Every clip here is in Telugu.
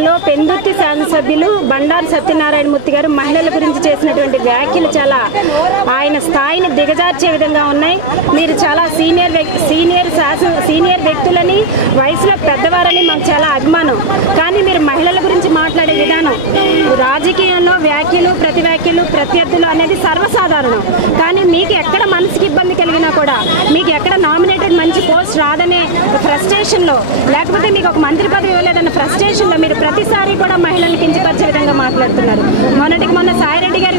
విషయంలో పెందుర్తి శాసనసభ్యులు బండారు సత్యనారాయణమూర్తి గారు మహిళల గురించి చేసినటువంటి వ్యాఖ్యలు చాలా ఆయన స్థాయిని దిగజార్చే విధంగా ఉన్నాయి. మీరు చాలా సీనియర్ వ్యక్తులని, వయసులో పెద్దవారని మాకు చాలా అభిమానం. కానీ మీరు మహిళల గురించి మాట్లాడే విధానం, రాజకీయంలో వ్యాఖ్యలు, ప్రత్యర్థులు అనేది సర్వసాధారణం. కానీ మీకు ఎక్కడ మనసుకి ఇబ్బంది కలిగినా కూడా, మీకు ఎక్కడ నామినేటెడ్ మంచి పోస్ట్ రాదనే ఫ్రస్ట్రేషన్లో, లేకపోతే మీకు ఒక మంత్రి పదవి ఇవ్వలేదన్న ఫ్రస్ట్రేషన్లో మీరు ప్రతిసారి కూడా మహిళల్ని కించపరిచే విధంగా మాట్లాడుతున్నారు. మొన్న సాయిరెడ్డి గారి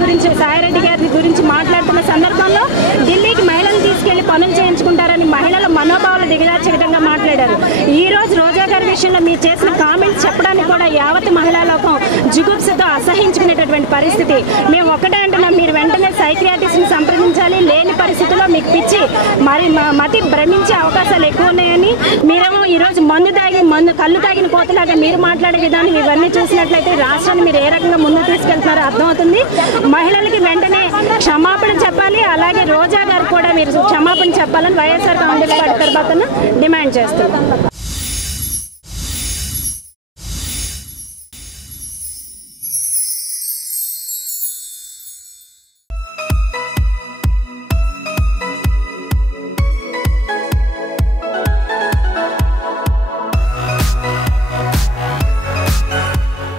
గురించి మాట్లాడుతున్న సందర్భంలో ఢిల్లీకి మహిళలను తీసుకెళ్లి పనులు చేయించుకుంటారని మహిళల మనోభావాలు దిగజార్చే విధంగా మాట్లాడారు. ఈ రోజు రోజా గారి విషయంలో మీరు చేసిన కామెంట్స్ చెప్పడానికి కూడా యావత్ మహిళా లోకం జిగుప్సతో అసహించుకునేటటువంటి పరిస్థితి. మేము ఒకటే అంటున్నాం, మీరు వెంటనే సైకియాట్రిస్ట్ని సంప్రదించాలి. లేని పరిస్థితుల్లో మీకు పిచ్చి మతి భ్రమించే అవకాశాలు ఎక్కువ ఉన్నాయని, మీరేమో ఈరోజు కళ్ళు తాగిన కోతలాగా మీరు మాట్లాడే విధానం ఇవన్నీ చూసినట్లయితే రాష్ట్రాన్ని మీరు ఏ రకంగా ముందుకు తీసుకెళ్తున్నారో అర్థమవుతుంది. మహిళలకి వెంటనే క్షమాపణ చెప్పాలి. అలాగే రోజా గారు కూడా మీరు క్షమాపణ చెప్పాలని వైఎస్ఆర్ కాంగ్రెస్ పార్టీ తరఫున డిమాండ్ చేస్తున్నాం.